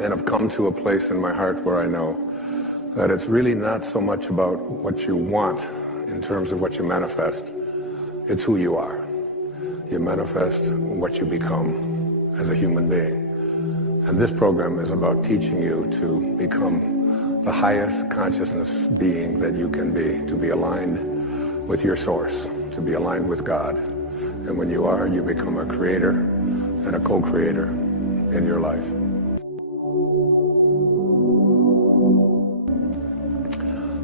And I've come to a place in my heart where I know that it's really not so much about what you want in terms of what you manifest. It's who you are. You manifest what you become as a human being. And this program is about teaching you to become the highest consciousness being that you can be, to be aligned with your source, to be aligned with God. And when you are, you become a creator and a co-creator in your life.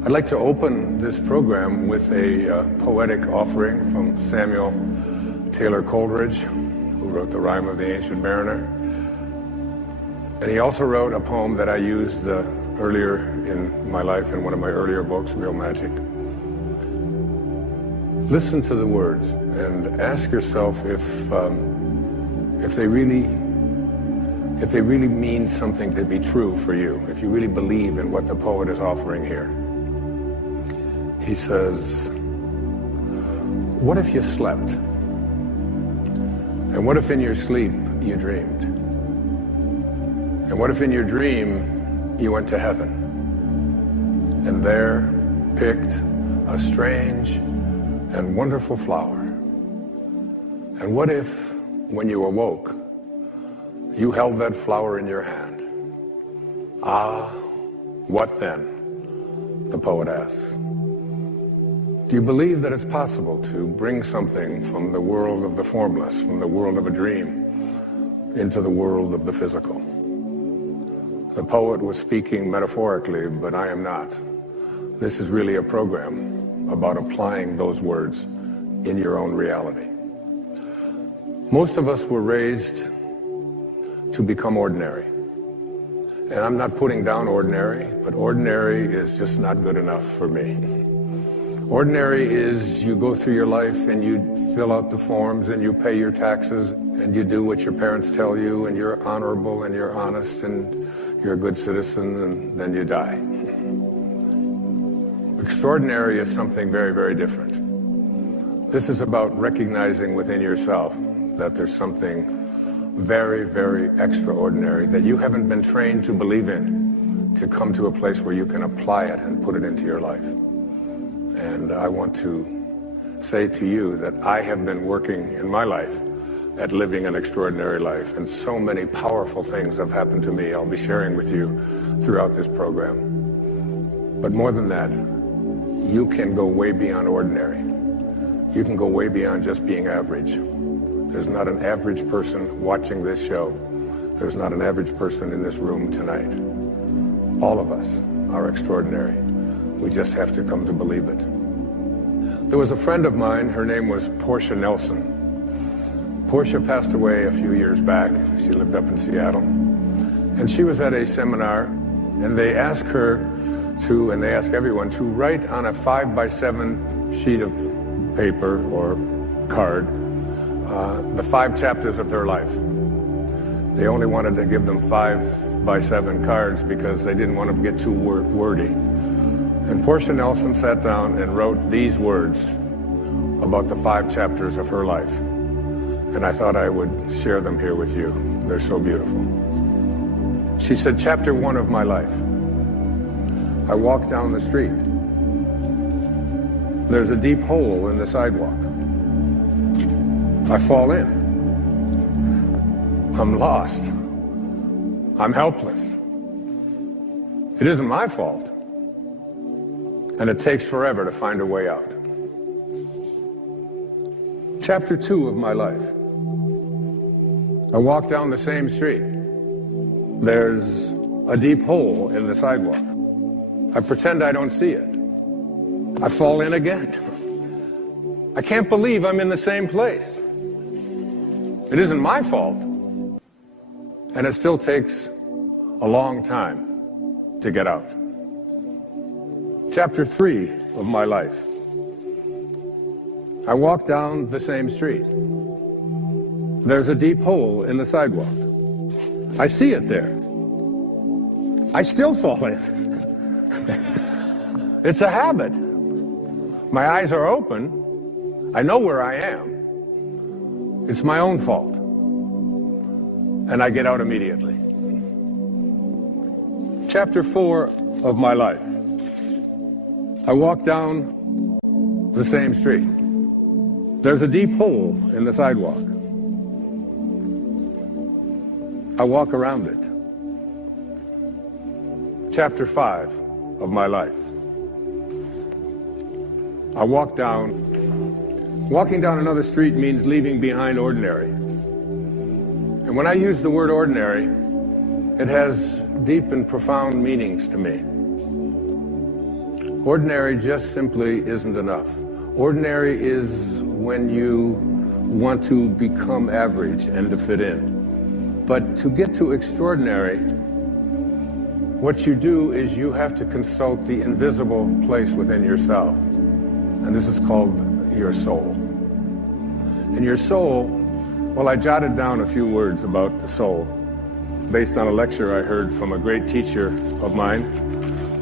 I'd like to open this program with a poetic offering from Samuel Taylor Coleridge, who wrote The Rime of the Ancient Mariner. And he also wrote a poem that I used earlier in my life in one of my earlier books, Real Magic. Listen to the words and ask yourself if they really mean something to be true for you, if you really believe in what the poet is offering here. He says, what if you slept? And what if in your sleep you dreamed? And what if in your dream you went to heaven and there picked a strange and wonderful flower? And what if, when you awoke, you held that flower in your hand? Ah, what then? The poet asks. Do you believe that it's possible to bring something from the world of the formless, from the world of a dream, into the world of the physical? The poet was speaking metaphorically, but I am not. This is really a program about applying those words in your own reality. Most of us were raised to become ordinary. And I'm not putting down ordinary, but ordinary is just not good enough for me. Ordinary is you go through your life and you fill out the forms and you pay your taxes and you do what your parents tell you and you're honorable and you're honest and you're a good citizen and then you die. Extraordinary is something very, very different. This is about recognizing within yourself that there's something very, very extraordinary that you haven't been trained to believe in, to come to a place where you can apply it and put it into your life. And I want to say to you that I have been working in my life at living an extraordinary life, and so many powerful things have happened to me I'll be sharing with you throughout this program. But more than that, you can go way beyond ordinary. You can go way beyond just being average. There's not an average person watching this show. There's not an average person in this room tonight. All of us are extraordinary. We just have to come to believe it. There was a friend of mine, her name was Portia Nelson. Portia passed away a few years back. She lived up in Seattle. And she was at a seminar, and they asked her to, and they asked everyone, to write on a 5x7 sheet of paper or card the 5 chapters of their life. They only wanted to give them 5x7 cards because they didn't want to get too wordy. And Portia Nelson sat down and wrote these words about the 5 chapters of her life. And I thought I would share them here with you. They're so beautiful. She said, chapter 1 of my life. I walk down the street. There's a deep hole in the sidewalk. I fall in. I'm lost. I'm helpless. It isn't my fault. And it takes forever to find a way out. Chapter 2 of my life. I walk down the same street. There's a deep hole in the sidewalk. I pretend I don't see it. I fall in again. I can't believe I'm in the same place. It isn't my fault. And it still takes a long time to get out. Chapter 3 of my life. I walk down the same street. There's a deep hole in the sidewalk. I see it there. I still fall in. It's a habit. My eyes are open. I know where I am. It's my own fault. And I get out immediately. Chapter 4 of my life. I walk down the same street. There's a deep hole in the sidewalk. I walk around it. Chapter 5 of my life. I walk down. Walking down another street means leaving behind ordinary. And when I use the word ordinary, it has deep and profound meanings to me. Ordinary just simply isn't enough. Ordinary is when you want to become average and to fit in. But to get to extraordinary, what you do is you have to consult the invisible place within yourself. And this is called your soul. And your soul, well, I jotted down a few words about the soul based on a lecture I heard from a great teacher of mine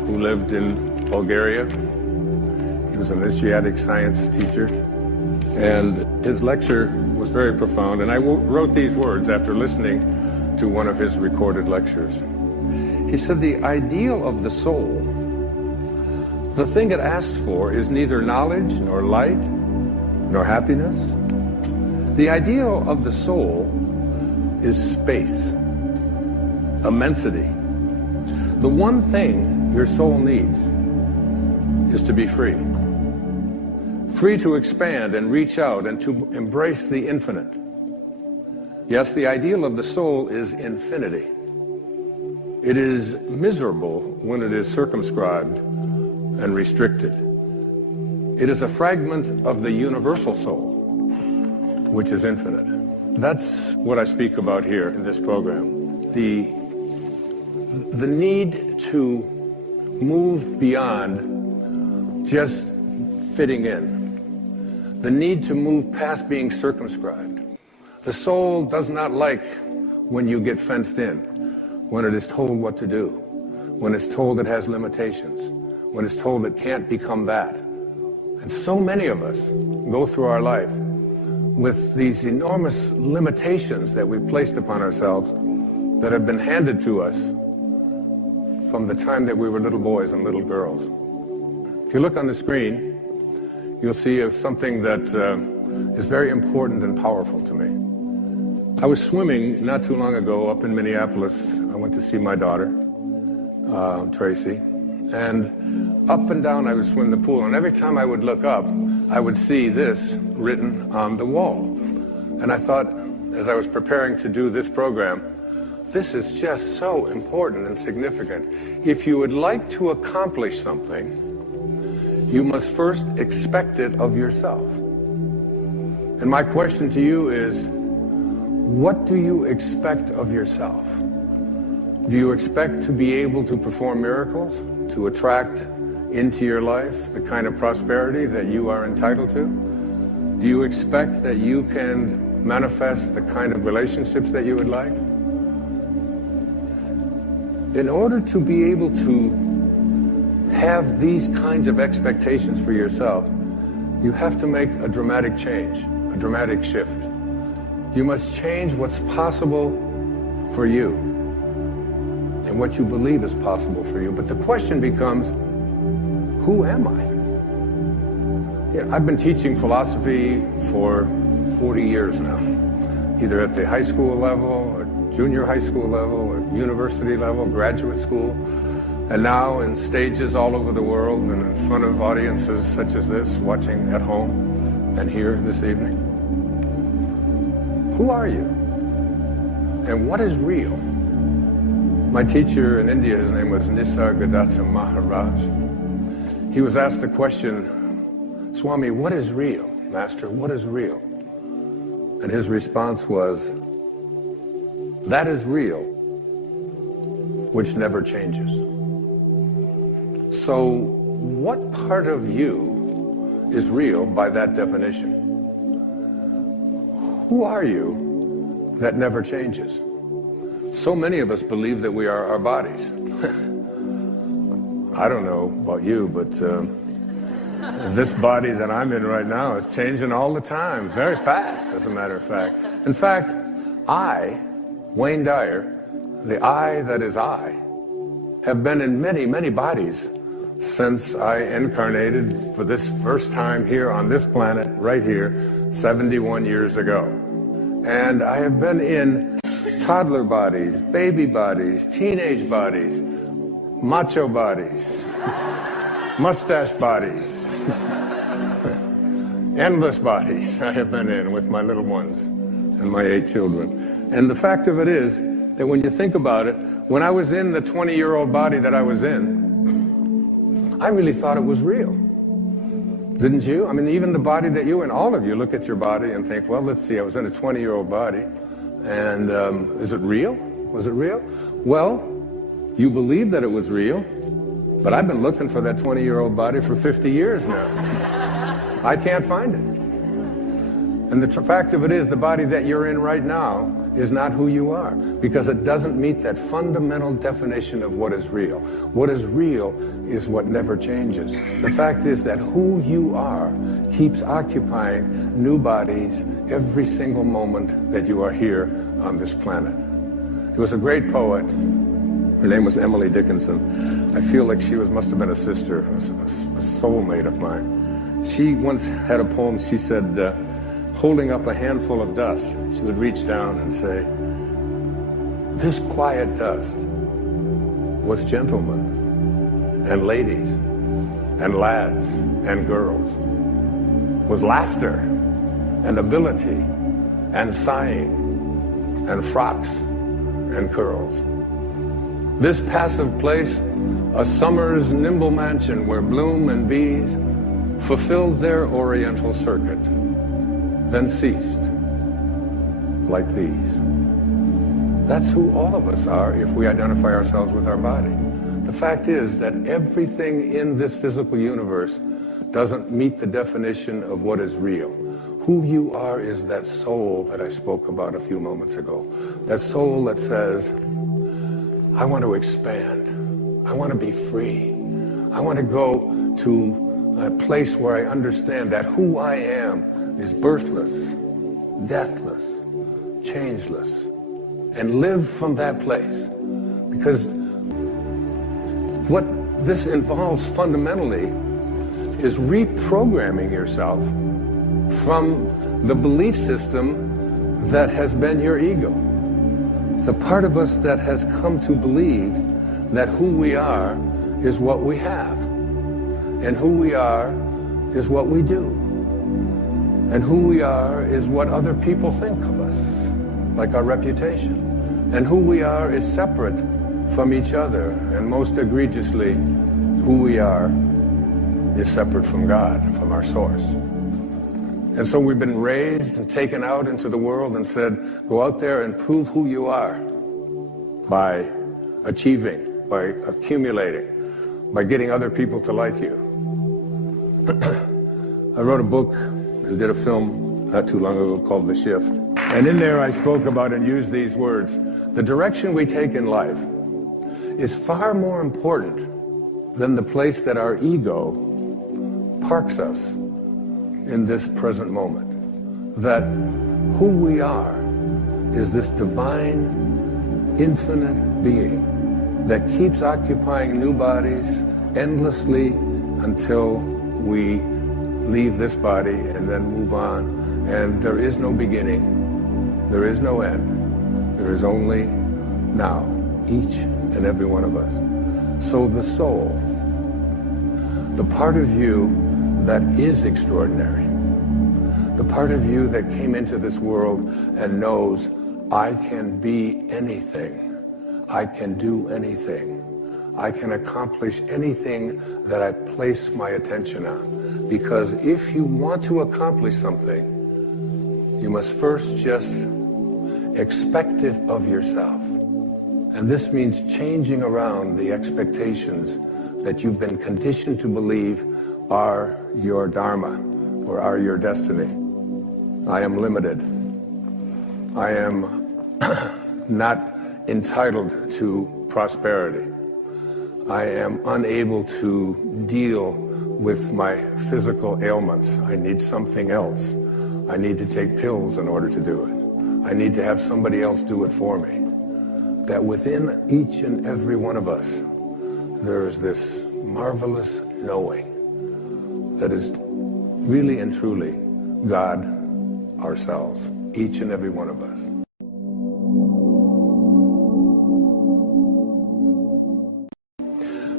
who lived in Bulgaria. He was an initiatic science teacher. And his lecture was very profound. And I wrote these words after listening to one of his recorded lectures. He said, the ideal of the soul, the thing it asks for, is neither knowledge, nor light, nor happiness. The ideal of the soul is space, immensity. The one thing your soul needs is to be free. Free to expand and reach out and to embrace the infinite. Yes, the ideal of the soul is infinity. It is miserable when it is circumscribed and restricted. It is a fragment of the universal soul, which is infinite. That's what I speak about here in this program. The need to move beyond just fitting in. The need to move past being circumscribed. The soul does not like when you get fenced in, when it is told what to do, when it's told it has limitations, when it's told it can't become that. And so many of us go through our life with these enormous limitations that we've placed upon ourselves that have been handed to us from the time that we were little boys and little girls. If you look on the screen, you'll see something that is very important and powerful to me. I was swimming not too long ago up in Minneapolis. I went to see my daughter, Tracy, and up and down I would swim the pool, and every time I would look up, I would see this written on the wall. And I thought, as I was preparing to do this program, this is just so important and significant. If you would like to accomplish something, you must first expect it of yourself. And my question to you is, what do you expect of yourself? Do you expect to be able to perform miracles, to attract into your life the kind of prosperity that you are entitled to? Do you expect that you can manifest the kind of relationships that you would like? In order to be able to have these kinds of expectations for yourself, you have to make a dramatic change, a dramatic shift. You must change what's possible for you and what you believe is possible for you. But the question becomes, who am I? I've been teaching philosophy for 40 years now, either at the high school level or junior high school level or university level, graduate school, and now in stages all over the world and in front of audiences such as this, watching at home and here this evening. Who are you? And what is real? My teacher in India, his name was Nisargadatta Maharaj. He was asked the question, Swami, what is real? Master, what is real? And his response was, that is real, which never changes. So what part of you is real by that definition? Who are you that never changes? So many of us believe that we are our bodies. I don't know about you, but this body that I'm in right now is changing all the time, very fast, as a matter of fact. In fact, Wayne Dyer, the I that is I, have been in many, many bodies since I incarnated for this first time here on this planet, right here, 71 years ago. And I have been in toddler bodies, baby bodies, teenage bodies, macho bodies, mustache bodies, endless bodies I have been in with my little ones and my 8 children. And the fact of it is that when you think about it, when I was in the 20-year-old body that I was in, I really thought it was real. Didn't you? I mean, even the body that you and all of you look at your body and think, well, let's see, I was in a 20-year-old body, and is it real? Was it real? Well, you believe that it was real, but I've been looking for that 20-year-old body for 50 years now. I can't find it. And the fact of it is, the body that you're in right now is not who you are, because it doesn't meet that fundamental definition of what is real. What is real is what never changes. The fact is that who you are keeps occupying new bodies every single moment that you are here on this planet. There was a great poet. Her name was Emily Dickinson. I feel like she must have been a sister, a soulmate of mine. She once had a poem. She said, holding up a handful of dust, she would reach down and say, this quiet dust was gentlemen and ladies and lads and girls, was laughter and ability and sighing and frocks and curls. This passive place, a summer's nimble mansion where bloom and bees fulfilled their oriental circuit, then ceased, like these. That's who all of us are if we identify ourselves with our body. The fact is that everything in this physical universe doesn't meet the definition of what is real. Who you are is that soul that I spoke about a few moments ago. That soul that says, I want to expand. I want to be free. I want to go to a place where I understand that who I am is birthless, deathless, changeless, and live from that place. Because what this involves fundamentally is reprogramming yourself from the belief system that has been your ego. The part of us that has come to believe that who we are is what we have, and who we are is what we do. And who we are is what other people think of us, like our reputation. And who we are is separate from each other. And most egregiously, who we are is separate from God, from our source. And so we've been raised and taken out into the world and said, go out there and prove who you are by achieving, by accumulating, by getting other people to like you. I wrote a book and did a film not too long ago called The Shift. And in there I spoke about and used these words. The direction we take in life is far more important than the place that our ego parks us in this present moment. That who we are is this divine, infinite being that keeps occupying new bodies endlessly until we leave this body and then move on. And there is no beginning, there is no end, there is only now, each and every one of us. So the soul, the part of you that is extraordinary, the part of you that came into this world and knows I can be anything, I can do anything, I can accomplish anything that I place my attention on. Because if you want to accomplish something, you must first just expect it of yourself. And this means changing around the expectations that you've been conditioned to believe are your dharma or are your destiny. I am limited. I am not entitled to prosperity. I am unable to deal with my physical ailments. I need something else. I need to take pills in order to do it. I need to have somebody else do it for me. That within each and every one of us there is this marvelous knowing that is really and truly God ourselves, each and every one of us.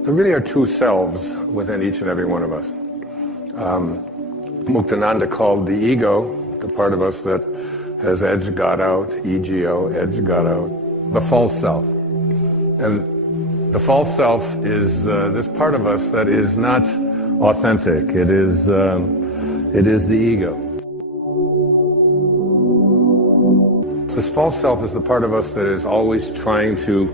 There really are two selves within each and every one of us. Muktananda called the ego, the part of us that has edge got out, EGO, edge got out, the false self. And the false self is this part of us that is not authentic. It is the ego. This false self is the part of us that is always trying to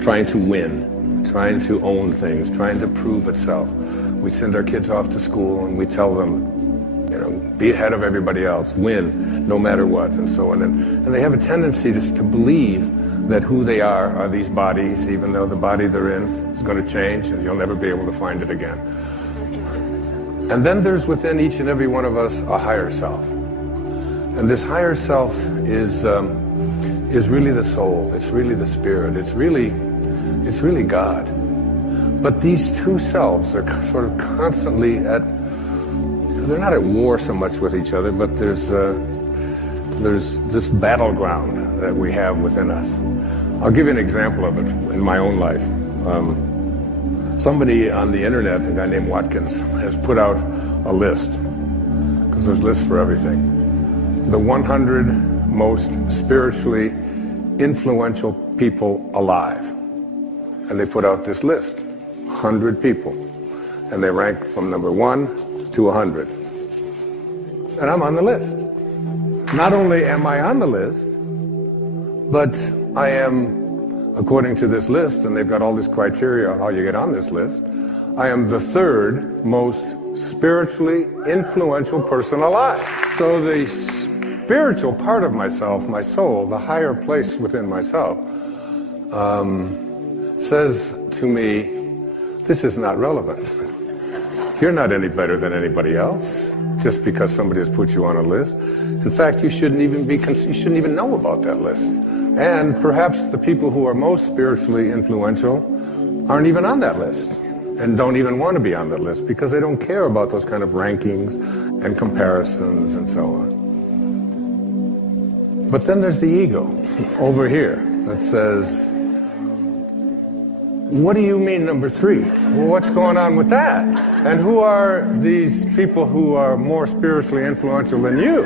win, trying to own things, trying to prove itself. We send our kids off to school and we tell them, be ahead of everybody else, win no matter what, and so on. And they have a tendency just to believe that who they are these bodies, even though the body they're in is going to change and you'll never be able to find it again. And then there's within each and every one of us a higher self. And this higher self is really the soul, it's really the spirit, it's really God. But these two selves are sort of constantly they're not at war so much with each other, but there's this battleground that we have within us. I'll give you an example of it in my own life. Somebody on the internet, a guy named Watkins, has put out a list, because there's lists for everything. The 100 most spiritually influential people alive. And they put out this list, 100 people. And they rank from number 1 to 100. And I'm on the list. Not only am I on the list, but I am, according to this list, and they've got all this criteria on how you get on this list, I am the third most spiritually influential person alive. So the spiritual part of myself, my soul, the higher place within myself, says to me, this is not relevant. You're not any better than anybody else just because somebody has put you on a list. In fact, you shouldn't even know about that list. And perhaps the people who are most spiritually influential aren't even on that list and don't even want to be on that list because they don't care about those kind of rankings and comparisons and so on. But then there's the ego over here that says, what do you mean number 3? Well, what's going on with that? And who are these people who are more spiritually influential than you?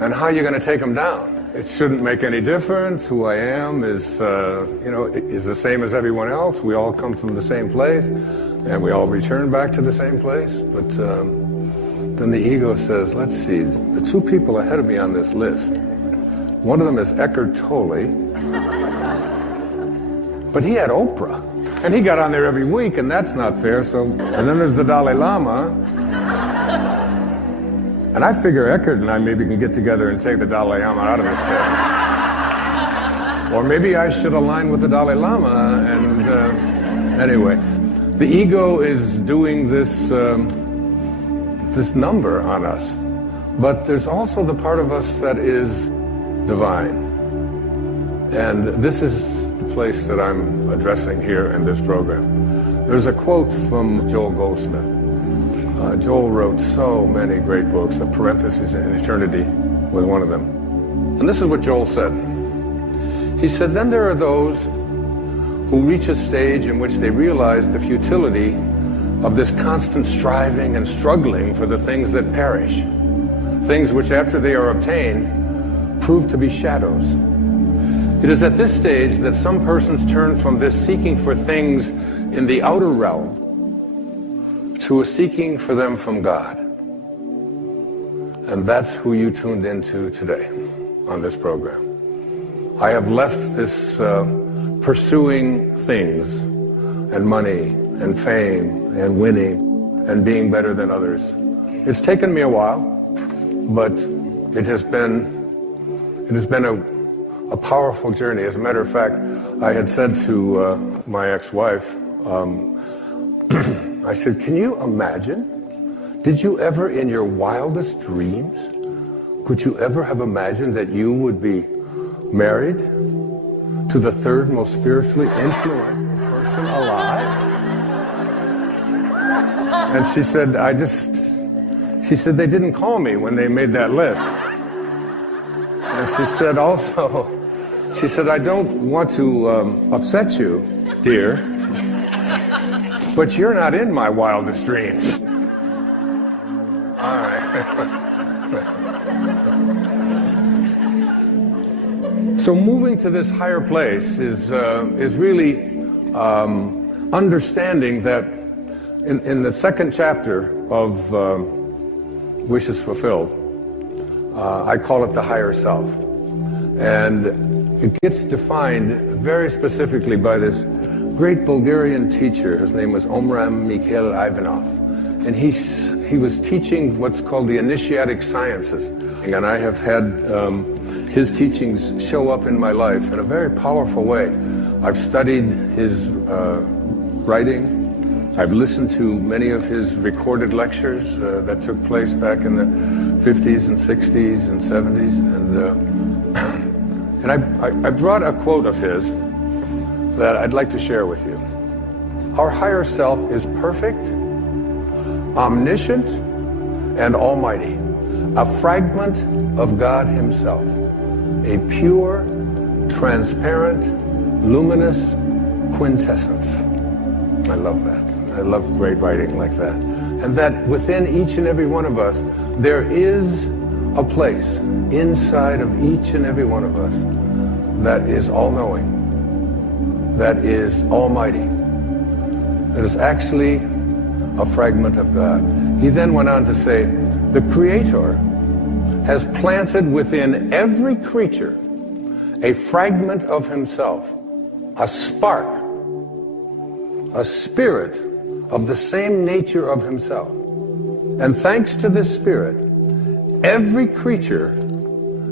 And how are you going to take them down? It shouldn't make any difference. Who I am is the same as everyone else. We all come from the same place, and we all return back to the same place. But then the ego says, let's see, the 2 people ahead of me on this list, one of them is Eckhart Tolle, but he had Oprah, and he got on there every week, and that's not fair. So, and then there's the Dalai Lama, and I figure Eckhart and I maybe can get together and take the Dalai Lama out of his head. Or maybe I should align with the Dalai Lama. And anyway, the ego is doing this this number on us, but there's also the part of us that is divine, and this is place that I'm addressing here in this program. There's a quote from Joel Goldsmith. Joel wrote so many great books. A Parenthesis in Eternity was one of them. And this is what Joel said. He said, then there are those who reach a stage in which they realize the futility of this constant striving and struggling for the things that perish, things which after they are obtained prove to be shadows. It is at this stage that some persons turn from this seeking for things in the outer realm to a seeking for them from God. And that's who you tuned into today on this program. I have left this pursuing things and money and fame and winning and being better than others. It's taken me a while, but it has been a powerful journey. As a matter of fact, I had said to my ex-wife, I said, can you imagine? Did you ever in your wildest dreams, could you ever have imagined that you would be married to the third most spiritually influential person And she said, she said, they didn't call me when they made that list. And she said also, she said, I don't want to upset you, dear, but you're not in my wildest dreams. All right. So moving to this higher place is really understanding that in the second chapter of Wishes Fulfilled, I call it the higher self. And it gets defined very specifically by this great Bulgarian teacher. His name was Omram Mikhail Ivanov. And he was teaching what's called the initiatic sciences. And I have had his teachings show up in my life in a very powerful way. I've studied his writing. I've listened to many of his recorded lectures that took place back in the 50s and 60s and 70s. And I brought a quote of his that I'd like to share with you. Our higher self is perfect, omniscient, and almighty, a fragment of God himself, a pure, transparent, luminous quintessence. I love that. I love great writing like that. And that within each and every one of us, there is a place inside of each and every one of us that is all-knowing, that is almighty, that is actually a fragment of God. He then went on to say, the Creator has planted within every creature a fragment of himself, a spark, a spirit of the same nature of himself. And thanks to this spirit, every creature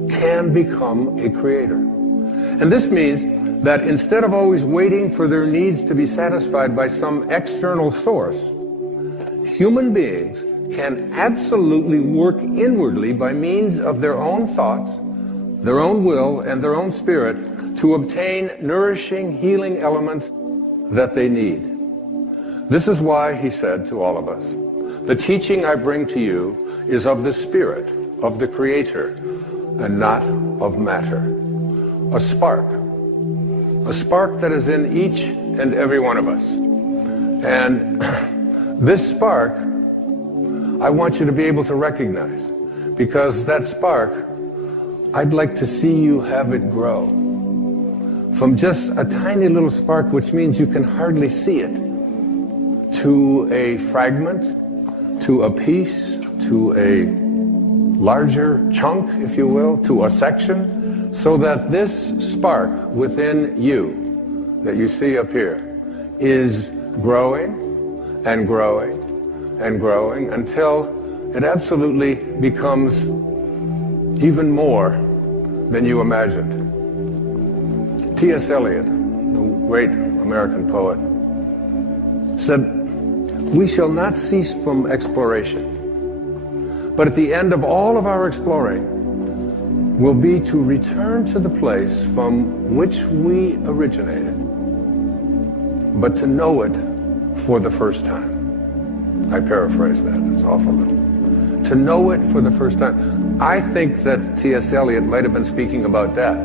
can become a creator. And this means that instead of always waiting for their needs to be satisfied by some external source, human beings can absolutely work inwardly by means of their own thoughts, their own will, and their own spirit to obtain nourishing, healing elements that they need. This is why he said to all of us, the teaching I bring to you is of the Spirit, of the Creator, and not of matter. A spark that is in each and every one of us. And this spark, I want you to be able to recognize, because that spark, I'd like to see you have it grow from just a tiny little spark, which means you can hardly see it, to a fragment, to a piece, to a larger chunk, if you will, to a section, so that this spark within you that you see up here is growing and growing and growing until it absolutely becomes even more than you imagined. T.S. Eliot, the great American poet, said, we shall not cease from exploration, but at the end of all of our exploring will be to return to the place from which we originated, but to know it for the first time. I paraphrase that, it's awful little. To know it for the first time. I think that T.S. Eliot might have been speaking about death,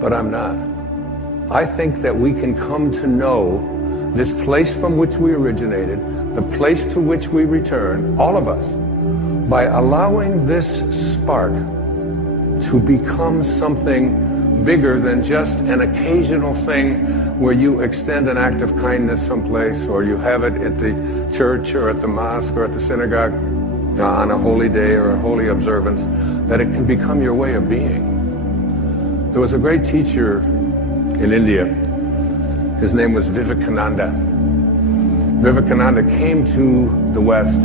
but I'm not. I think that we can come to know this place from which we originated, the place to which we return, all of us, by allowing this spark to become something bigger than just an occasional thing where you extend an act of kindness someplace, or you have it at the church or at the mosque or at the synagogue on a holy day or a holy observance, that it can become your way of being. There was a great teacher in India. His name was Vivekananda. Vivekananda came to the West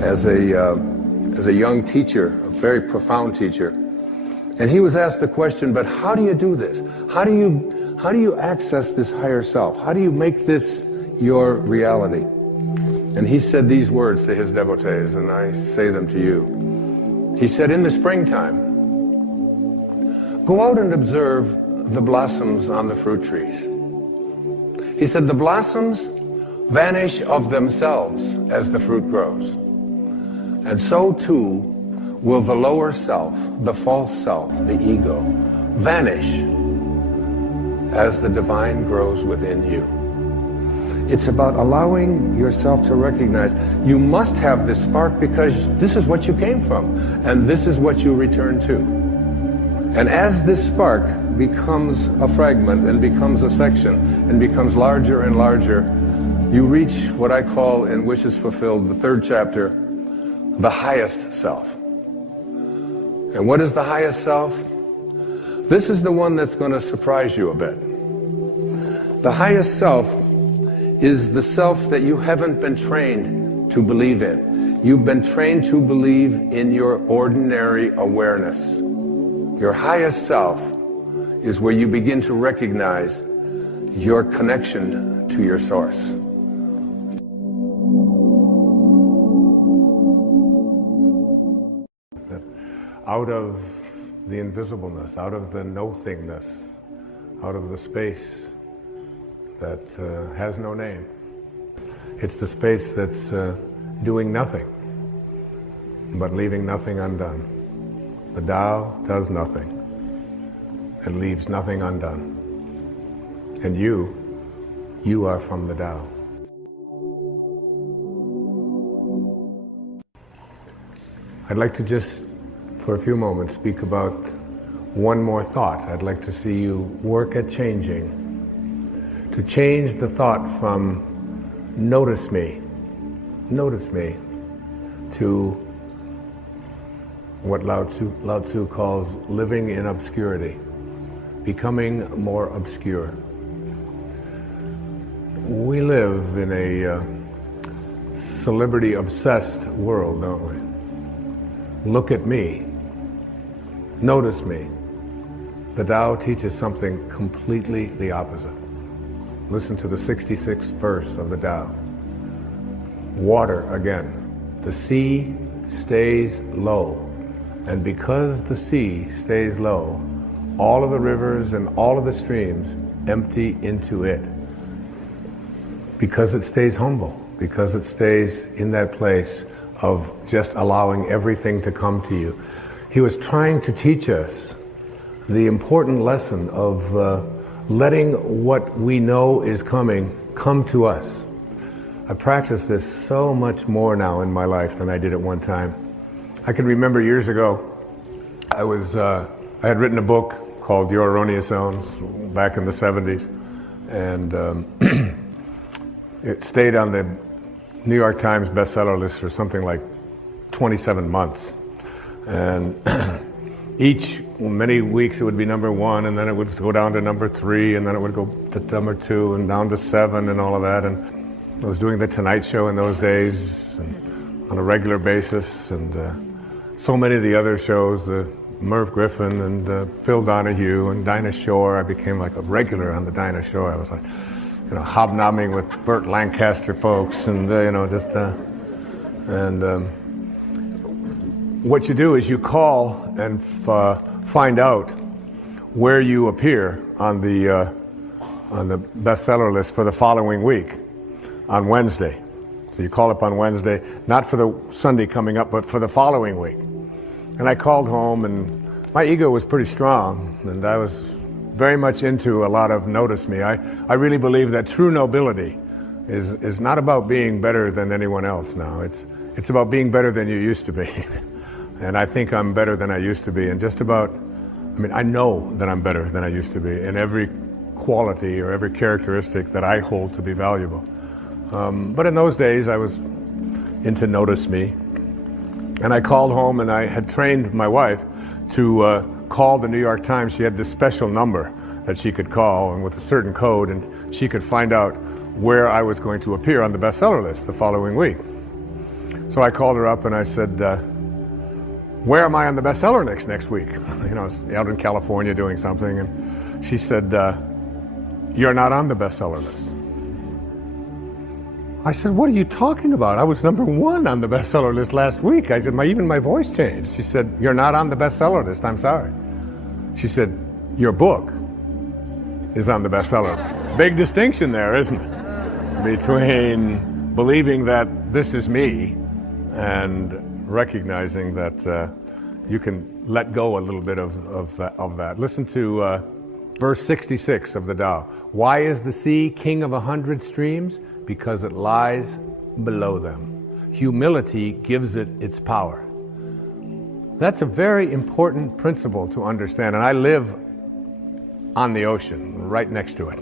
as a young teacher, a very profound teacher. And he was asked the question, but how do you do this? How do you access this higher self? How do you make this your reality? And he said these words to his devotees, and I say them to you. He said, in the springtime, go out and observe the blossoms on the fruit trees. He said, the blossoms vanish of themselves as the fruit grows. And so too will the lower self, the false self, the ego, vanish as the divine grows within you. It's about allowing yourself to recognize you must have this spark because this is what you came from and this is what you return to. And as this spark becomes a fragment and becomes a section and becomes larger and larger, you reach what I call in Wishes Fulfilled, the third chapter, the highest self. And what is the highest self? This is the one that's going to surprise you a bit. The highest self is the self that you haven't been trained to believe in. You've been trained to believe in your ordinary awareness. Your highest self is where you begin to recognize your connection to your source. That out of the invisibleness, out of the no-thingness, out of the space that has no name. It's the space that's doing nothing, but leaving nothing undone. The Tao does nothing and leaves nothing undone. And you are from the Tao. I'd like to just, for a few moments, speak about one more thought. I'd like to see you work at changing. To change the thought from notice me, to what Lao Tzu calls living in obscurity, becoming more obscure. We live in a celebrity-obsessed world, don't we? Look at me, notice me. The Tao teaches something completely the opposite. Listen to the 66th verse of the Tao. Water again. The sea stays low. And because the sea stays low, all of the rivers and all of the streams empty into it. Because it stays humble. Because it stays in that place of just allowing everything to come to you. He was trying to teach us the important lesson of letting what we know is coming come to us. I practice this so much more now in my life than I did at one time. I can remember years ago, I had written a book called Your Erroneous Zones back in the 70s, and it stayed on the New York Times bestseller list for something like 27 months. And many weeks it would be number 1, and then it would go down to number 3, and then it would go to number 2, and down to 7, and all of that. And I was doing The Tonight Show in those days and on a regular basis, and so many of the other shows, Merv Griffin and Phil Donahue and Dinah Shore. I became like a regular on the Dinah Shore. I was like, hobnobbing with Burt Lancaster folks, and what you do is you call and find out where you appear on the bestseller list for the following week on Wednesday. So you call up on Wednesday, not for the Sunday coming up, but for the following week. And I called home, and my ego was pretty strong, and I was very much into a lot of notice me. I really believe that true nobility is not about being better than anyone else now. It's about being better than you used to be. And I think I'm better than I used to be. And I know that I'm better than I used to be in every quality or every characteristic that I hold to be valuable. But in those days, I was into notice me. And I called home, and I had trained my wife to call the New York Times. She had this special number that she could call, and with a certain code, and she could find out where I was going to appear on the bestseller list the following week. So I called her up and I said, where am I on the bestseller list next week? I was out in California doing something, and she said, you're not on the bestseller list. I said, what are you talking about? I was number 1 on the bestseller list last week. I said, even my voice changed. She said, you're not on the bestseller list, I'm sorry. She said, your book is on the bestseller list. Big distinction there, isn't it? between believing that this is me and recognizing that you can let go a little bit of that. Listen to verse 66 of the Tao. Why is the sea king of 100 streams? Because it lies below them. Humility gives it its power. That's a very important principle to understand. And I live on the ocean, right next to it.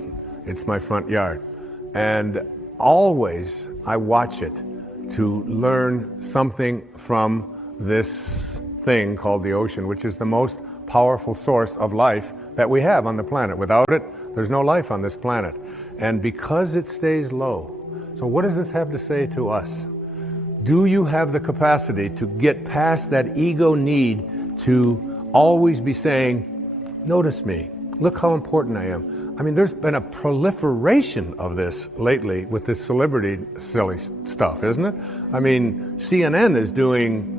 It's my front yard. And always I watch it to learn something from this thing called the ocean, which is the most powerful source of life that we have on the planet. Without it, there's no life on this planet. And because it stays low, so what does this have to say to us? Do you have the capacity to get past that ego need to always be saying, notice me, look how important I am? I mean, there's been a proliferation of this lately with this celebrity silly stuff, isn't it? I mean, CNN is doing,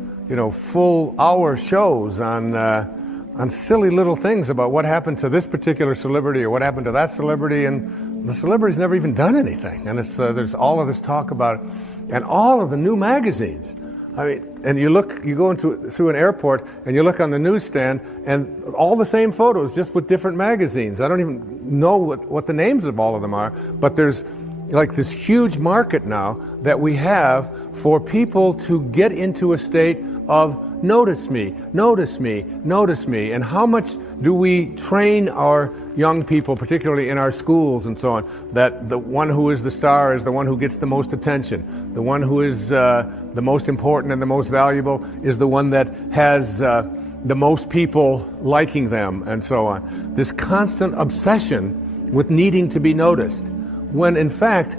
full hour shows on silly little things about what happened to this particular celebrity or what happened to that celebrity, and the celebrity's never even done anything. And there's all of this talk about it, and all of the new magazines. I mean, and you go through an airport and you look on the newsstand, and all the same photos, just with different magazines. I don't even know what the names of all of them are, but there's like this huge market now that we have for people to get into a state of notice me, notice me, notice me. And how much do we train our young people, particularly in our schools and so on, that the one who is the star is the one who gets the most attention. The one who is the most important and the most valuable is the one that has the most people liking them, and so on. This constant obsession with needing to be noticed. When in fact,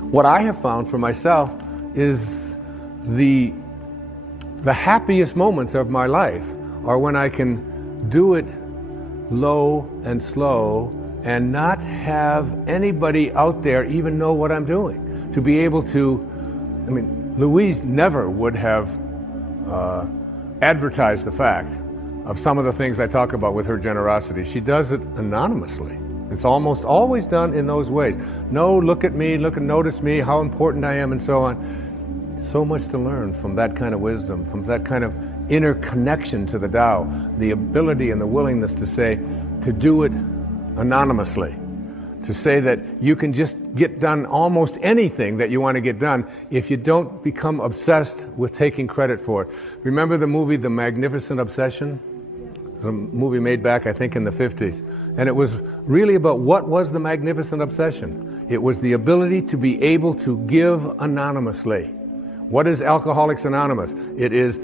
what I have found for myself is the happiest moments of my life are when I can do it low and slow and not have anybody out there even know what I'm doing. To be able to, Louise never would have advertised the fact of some of the things I talk about with her generosity. She does it anonymously. It's almost always done in those ways. No, look at me, notice me, how important I am, and so on. So much to learn from that kind of wisdom, from that kind of inner connection to the Tao, the ability and the willingness to do it anonymously, to say that you can just get done almost anything that you want to get done if you don't become obsessed with taking credit for it. Remember the movie The Magnificent Obsession? A movie made back, I think, in the 50s. And it was really about what was the magnificent obsession. It was the ability to be able to give anonymously. What is Alcoholics Anonymous? It is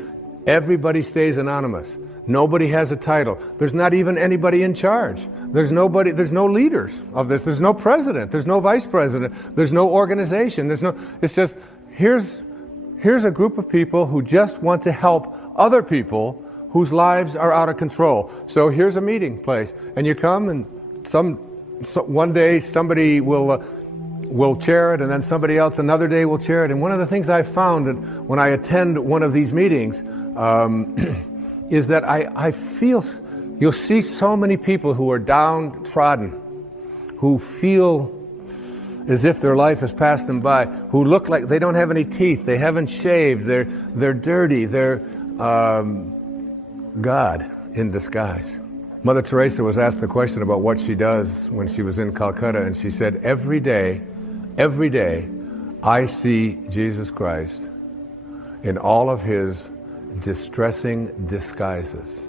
everybody stays anonymous. Nobody has a title. There's not even anybody in charge. There's no leaders of this. There's no president. There's no vice president. There's no organization. It's just, here's a group of people who just want to help other people whose lives are out of control. So here's a meeting place, and you come, and one day somebody will chair it, and then somebody else another day will chair it. And one of the things I've found when I attend one of these meetings is that I feel, you'll see so many people who are downtrodden, who feel as if their life has passed them by, who look like they don't have any teeth, they haven't shaved, they're dirty, they're God in disguise. Mother Teresa was asked the question about what she does when she was in Calcutta, and she said, every day, I see Jesus Christ in all of his distressing disguises.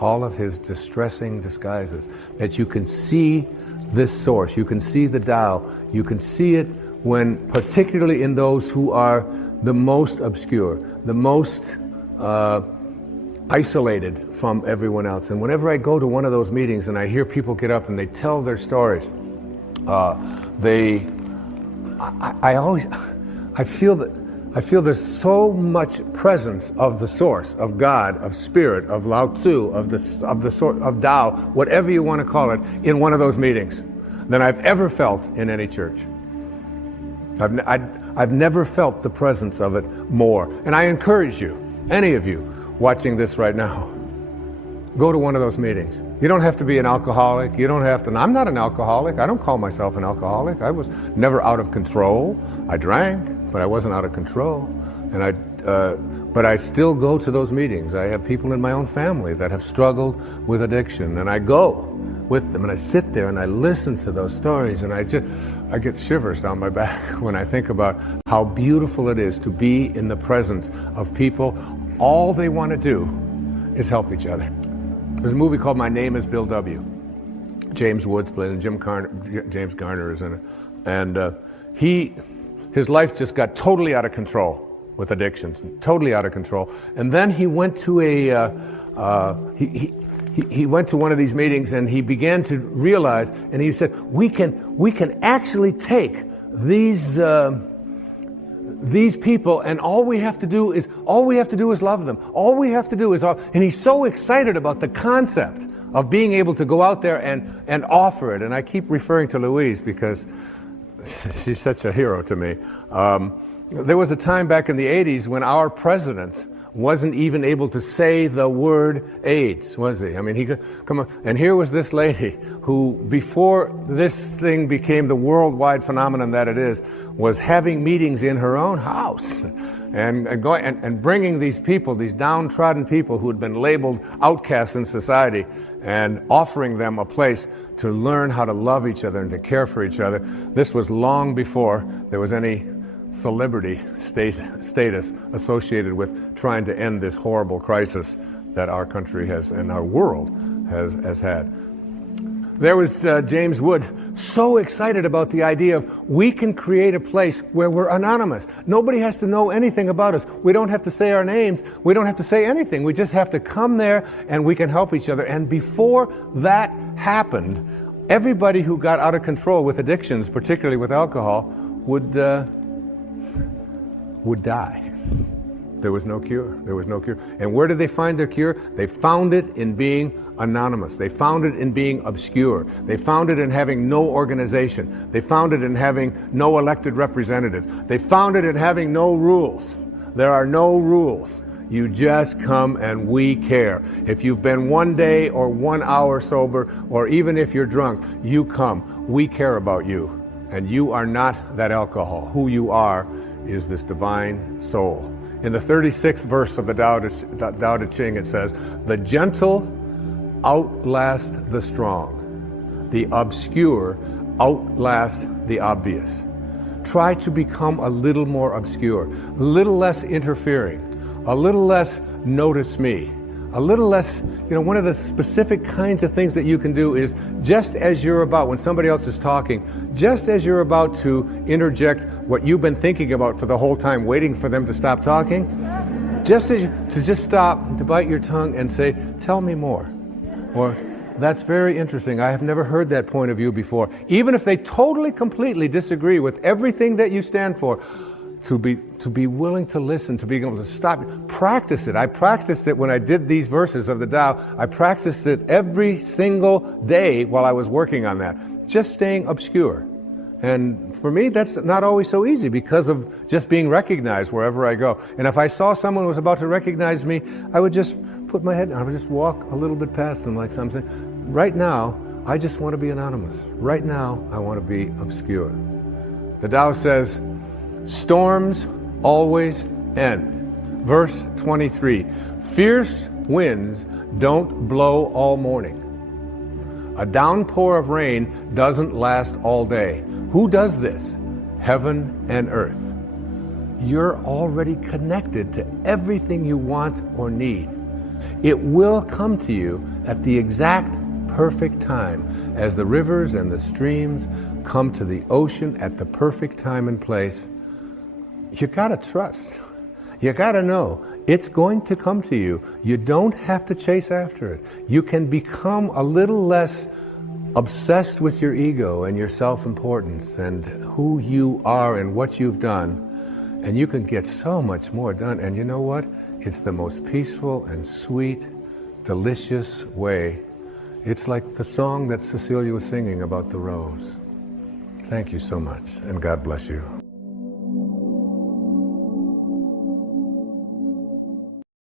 All of his distressing disguises. That you can see this source, you can see the Tao, you can see it when, particularly in those who are the most obscure, the most isolated from everyone else. And whenever I go to one of those meetings and I hear people get up and they tell their stories, I feel there's so much presence of the source, of God, of spirit, of Lao Tzu, of Tao, whatever you want to call it, in one of those meetings than I've ever felt in any church. I've never felt the presence of it more. And I encourage you, any of you watching this right now, go to one of those meetings. You don't have to be an alcoholic. You don't have to. I'm not an alcoholic. I don't call myself an alcoholic. I was never out of control. I drank, but I wasn't out of control. But I still go to those meetings. I have people in my own family that have struggled with addiction, and I go with them, and I sit there and I listen to those stories, and I get shivers down my back when I think about how beautiful it is to be in the presence of people. All they want to do is help each other. There's a movie called My Name is Bill W. James Woods played, and James Garner is in it. And his life just got totally out of control with addictions, totally out of control. And then he went to he went to one of these meetings, and he began to realize, and he said, we can actually take these people, and all we have to do is love them. All we have to do is, and he's so excited about the concept of being able to go out there and offer it. And I keep referring to Louise because she's such a hero to me. There was a time back in the 80s when our president wasn't even able to say the word AIDS, was he? I mean, he could come on. And here was this lady who, before this thing became the worldwide phenomenon that it is, was having meetings in her own house and bringing these people, these downtrodden people who had been labeled outcasts in society, and offering them a place to learn how to love each other and to care for each other. This was long before there was any celebrity status associated with trying to end this horrible crisis that our country has and our world has had. There was James Wood, so excited about the idea of we can create a place where we're anonymous. Nobody has to know anything about us. We don't have to say our names. We don't have to say anything. We just have to come there and we can help each other. And before that happened, everybody who got out of control with addictions, particularly with alcohol, would die. There was no cure. There was no cure. And where did they find their cure? They found it in being anonymous. They found it in being obscure. They found it in having no organization. They found it in having no elected representative. They found it in having no rules. There are no rules. You just come and we care. If you've been 1 day or 1 hour sober, or even if you're drunk, you come. We care about you. And you are not that alcohol. Who you are is this divine soul. In the 36th verse of the Tao Te Ching, it says, "The gentle outlast the strong. The obscure outlast the obvious." Try to become a little more obscure, a little less interfering, a little less notice me, a little less, one of the specific kinds of things that you can do is just as you're about, when somebody else is talking, just as you're about to interject what you've been thinking about for the whole time, waiting for them to stop talking, just stop, to bite your tongue and say, "Tell me more." Or, "That's very interesting. I have never heard that point of view before." Even if they totally, completely disagree with everything that you stand for, to be willing to listen, to be able to stop. Practice it. I practiced it when I did these verses of the Tao. I practiced it every single day while I was working on that. Just staying obscure. And for me, that's not always so easy because of just being recognized wherever I go. And if I saw someone who was about to recognize me, I would just put my head down. I would just walk a little bit past them like something. Right now, I just want to be anonymous. Right now, I want to be obscure. The Tao says, storms always end. Verse 23, fierce winds don't blow all morning. A downpour of rain doesn't last all day. Who does this? Heaven and earth. You're already connected to everything you want or need. It will come to you at the exact perfect time, as the rivers and the streams come to the ocean at the perfect time and place. You gotta trust. You gotta know it's going to come to you. You don't have to chase after it. You can become a little less obsessed with your ego and your self-importance and who you are and what you've done, and you can get so much more done. And you know what? It's the most peaceful and sweet, delicious way. It's like the song that Cecilia was singing about the rose. Thank you so much, and God bless you.